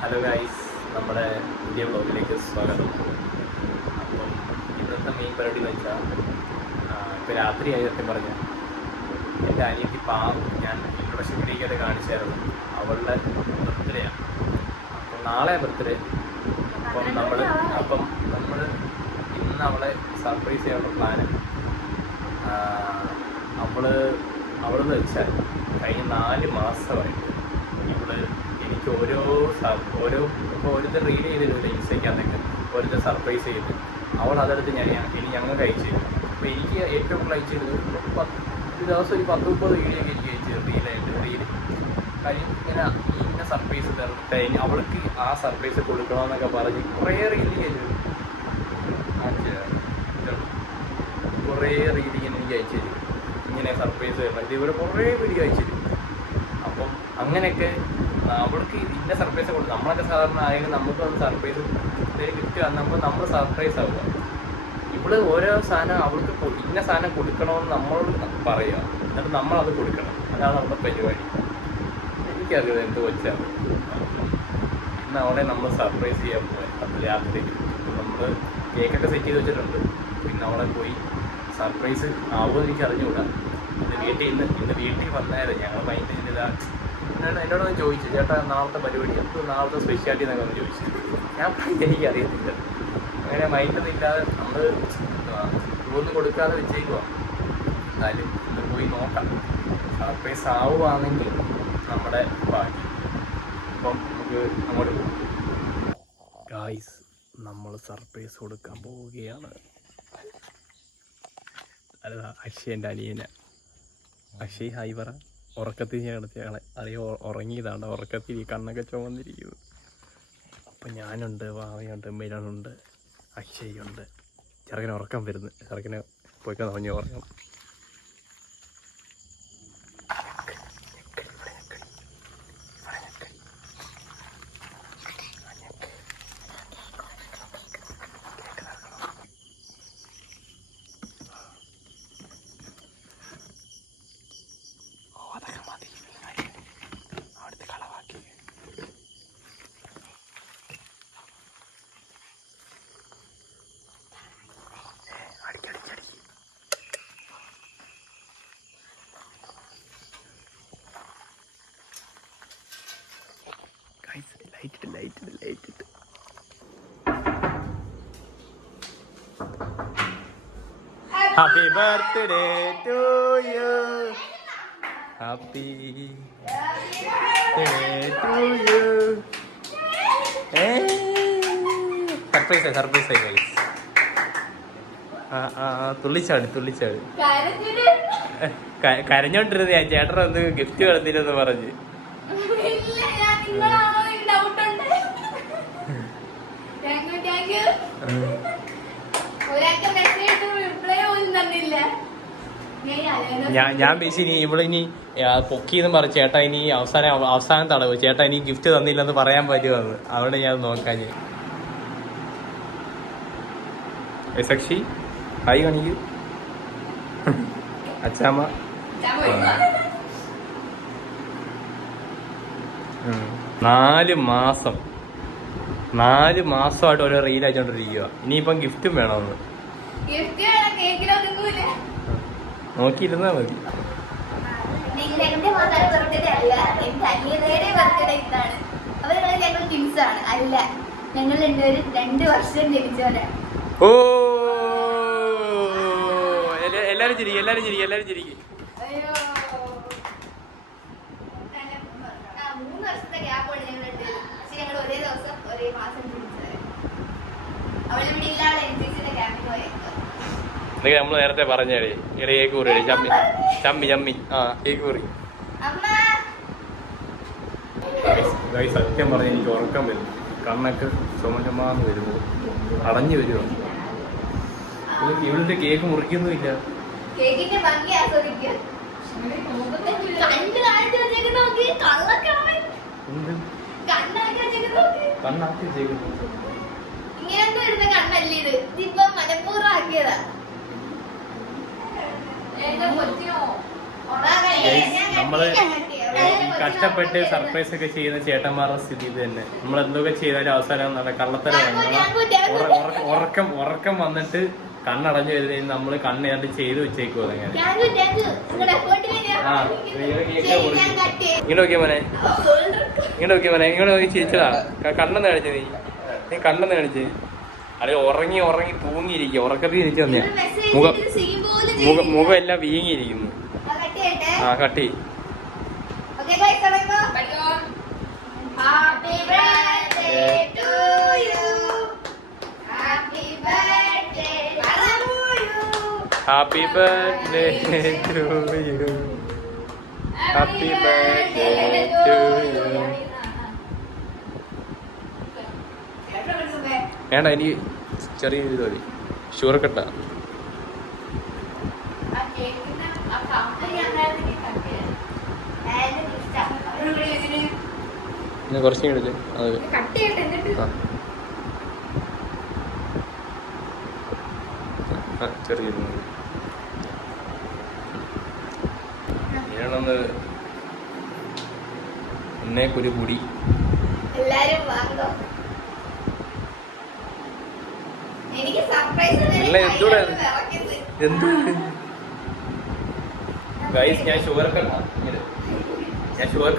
Hello guys, നമ്മുടെ പുതിയ വ്ളോഗിലേക്ക് സ്വാഗതം. അപ്പം ഇന്നത്തെ മെയിൻ പരിപാടി എന്ന് വെച്ചാൽ ഇപ്പോൾ രാത്രിയായി സത്യം പറഞ്ഞാൽ എൻ്റെ അനിയത്തി പാവം ഞാൻ ഇൻട്രൊഡക്ഷൻ വീഡിയോയ്ക്കത് കാണിച്ചായിരുന്നു. അവളുടെ ബർത്ത്ഡേ ആണ്. അപ്പം നാളെ ബർത്ത്ഡേ. അപ്പം നമ്മൾ ഇന്ന് അവളെ സർപ്രൈസ് ചെയ്യാനുള്ള പ്ലാന്. അവളെന്ന് വെച്ചാൽ കഴിഞ്ഞ 4 മാസമായിട്ട് എനിക്ക് ഓരോ ഇപ്പോൾ ഓരോരുത്തർ റീൽ ചെയ്തിട്ടില്ല ഇൻസ്റ്റയ്ക്കകത്തൊക്കെ ഓരോരുത്തർ സർപ്രൈസ് ചെയ്ത് അവൾ അതെടുത്ത് ഞങ്ങൾക്ക് അയച്ചു തരും. അപ്പോൾ എനിക്ക് ഏറ്റവും കൂടുതൽ അയച്ചു തരുന്നത് ഒരു ദിവസം ഒരു 10-30 വീഡിയോ ഒക്കെ എനിക്ക് അയച്ചു തരും റീൽ. കാര്യം ഇങ്ങനെ സർപ്രൈസ് തരട്ടെ, അവൾക്ക് ആ സർപ്രൈസ് കൊടുക്കണമെന്നൊക്കെ പറഞ്ഞ് കുറേ റീൽ ചെയ്തു. കുറേ റീൽ ഇങ്ങനെ എനിക്ക് അയച്ചു തരും, ഇങ്ങനെ സർപ്രൈസ് തരണം, ഇതേപോലെ കുറേ വീഡിയോ അയച്ചു തരും. അപ്പം അങ്ങനെയൊക്കെ അവൾക്ക് ഇന്ന സർപ്രൈസ് കൊടുക്കും. നമ്മളൊക്കെ സാധാരണ ആയാലും നമുക്ക് വന്ന് സർപ്രൈസ് എന്തെങ്കിലും ഗിഫ്റ്റ് വന്നപ്പോൾ നമ്മൾ സർപ്രൈസ് ആവുക. ഇവിടെ ഓരോ സാധനം അവൾക്ക് ഇന്ന സാധനം കൊടുക്കണമെന്ന് നമ്മളോട് പറയുക, എന്നിട്ട് നമ്മളത് കൊടുക്കണം. അതാണ് നമ്മുടെ പരിപാടി. എനിക്കറിയാം എന്ത് വെച്ചാൽ ഇന്ന് അവളെ നമ്മൾ സർപ്രൈസ് ചെയ്യാൻ പോയി. അത് രാത്രി നമ്മൾ കേക്കൊക്കെ സെറ്റ് ചെയ്ത് വെച്ചിട്ടുണ്ട്. പിന്നെ അവളെ പോയി സർപ്രൈസ് ആവുമെന്ന് എനിക്ക് അറിഞ്ഞുകൂടാ. ഇന്ന് വീട്ടിൽ വന്നായിരുന്നു ഞങ്ങൾ മൈൻഡ് ചെയ്താൽ എന്നോടൊന്ന് ചോദിച്ചു, ചേട്ടാ നാളത്തെ പരിപാടി അപ്പോൾ നാളത്തെ സ്പെഷ്യാലിറ്റി എന്നൊക്കെ ഒന്ന് ചോദിച്ചു. ഞാൻ എനിക്കറിയത്തില്ല. അങ്ങനെ മൈൻഡൊന്നും ഇല്ലാതെ നമ്മൾ ഒന്നും കൊടുക്കാതെ വെച്ചേക്കുക. എന്നാലും ഇന്ന് പോയി നോക്കാം. സർപ്രൈസ് ആവുകയാണെങ്കിൽ നമ്മുടെ ഭാഗ്യം. അപ്പം നമുക്ക് അങ്ങോട്ട് പോകും. ഗായ്സ്, നമ്മൾ സർപ്രൈസ് കൊടുക്കാൻ പോവുകയാണ്. അല്ല, അക്ഷയൻ്റെ അനിയനെ. അക്ഷയ് ഹായ് പറ. ഉറക്കത്തിൽ ഞാൻ കിടത്തിയാളെ അറിയോ, ഉറങ്ങിയതാണ്. ഉറക്കത്തിൽ കണ്ണൊക്കെ ചുമന്നിരിക്കുന്നു. അപ്പം ഞാനുണ്ട്, വാവയുണ്ട്, മിലനുണ്ട്, അക്ഷയുണ്ട്. ചെറുക്കനെ ഉറക്കം വരുന്നു. ചെറുക്കനെ പോയിക്കാൻ തോന്നി ഉറങ്ങും. Light. Happy birthday to you. Happy birthday to you. Surprise ആയി ഗൈസ്. തുള്ളിച്ചാട് കരഞ്ഞോണ്ടിരുന്ന ഞാൻ ചേട്ടൻ ഒന്ന് ഗിഫ്റ്റ് കൊടുത്തില്ലെന്ന് പറഞ്ഞ്. ഞാൻ ബേസിനി ഇവളിനി പൊക്കിന്ന് പറഞ്ഞു. ചേട്ടാ ഇനി അവസാനം തടവ്, ചേട്ടാ ഇനി ഗിഫ്റ്റ് തന്നില്ലെന്ന് പറയാൻ പറ്റുമെന്ന്. അവിടെ ഞാൻ നോക്കാൻ. സക്ഷി ഹായ് കാണിക്കൂ. അച്ചാമ്മ 4 മാസമായിട്ട് ഓരോ റീൽ അയച്ചോണ്ടിരിക്കുക. ഇനിയിപ്പം ഗിഫ്റ്റും വേണമെന്ന് നോക്കിയിരുന്നാ മതി. ഓ എല്ലാരും ചിരിക്കും. ഇതൊക്കെ നമ്മൾ നേരത്തെ പറഞ്ഞേ. ഇവിടെ കേക്ക് കുറി ചമ്മി കേക്ക് കുറി. സത്യം പറഞ്ഞ് എനിക്ക് ഉറക്കം വരും. കണ്ണൊക്കെ ചുമന്ന് വരുമോ, അടഞ്ഞു വരുമോ. ഇവിടുത്തെ കേക്ക് മുറിക്കൊന്നുമില്ല. കണ്ണാക്കി വെച്ചേക്കുന്നു. ഇങ്ങനൊന്നും വരുന്ന കണ്ണല്ലേ ഇത്. ഇതിപ്പോ മനഃപൂർവ്വം ആക്കിയതാ. കഷ്ടപ്പെട്ട് സർപ്രൈസ് ഒക്കെ ചെയ്യുന്ന ചേട്ടന്മാരുടെ സ്ഥിതി ഇത് തന്നെ. നമ്മൾ എന്തൊക്കെ ചെയ്താലും അവസാനം നല്ല കള്ളത്തരമാണ്. ഉറക്കം വന്നിട്ട് കണ്ണടഞ്ഞു വരുന്നതിന് നമ്മൾ കണ്ണ് കണ്ട് ചെയ്ത് വെച്ചേക്കും. അങ്ങനെ ഇങ്ങോട്ട് നോക്കിയ മോനെ, ഇങ്ങോട്ട് നോക്കിയ മോനെ, ഇങ്ങോട്ട് നോക്കി ചിരിച്ചതാ. കണ്ണെന്ന് കാണിച്ചു നീ കണ്ണെന്ന് കാണിച്ച്. അത് ഉറങ്ങി തൂങ്ങിയിരിക്കുക. ഉറക്കത്തിൽ എനിക്ക് തന്നെയാ. മുഖം എല്ലാം വീങ്ങിയിരിക്കുന്നു. ആ കട്ടി. Happy birthday to you. Happy birthday to you. വേണ്ട, എനിക്ക് ചെറിയ ഇത് മതി. ഷുഗർ കട്ടാ. കുറച്ചും എടുത്ത് അത് ചെറിയ വേണമെന്ന് എന്നേക്കൊരു പൊടി. എല്ലാരും വാങ്ങോ. എനിക്ക് സർപ്രൈസ് എന്ത് ഗൈസ്, ഞാൻ ഷുഗർ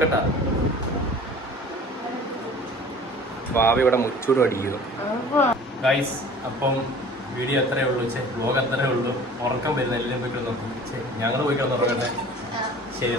കട്ടാ. ഭാവി ഇവിടെ മുച്ചൂടും അടിക്കുന്നു ഗൈസ്. അപ്പം വീഡിയോ അത്രേ ഉള്ളൂ, വ്ലോഗ് അത്രേ ഉള്ളൂ. ഉറക്കം വരുന്ന എല്ലാം പോയി നോക്കും. ഞങ്ങൾ പോയി കിടന്ന് ഉറങ്ങട്ടെ. ശരി.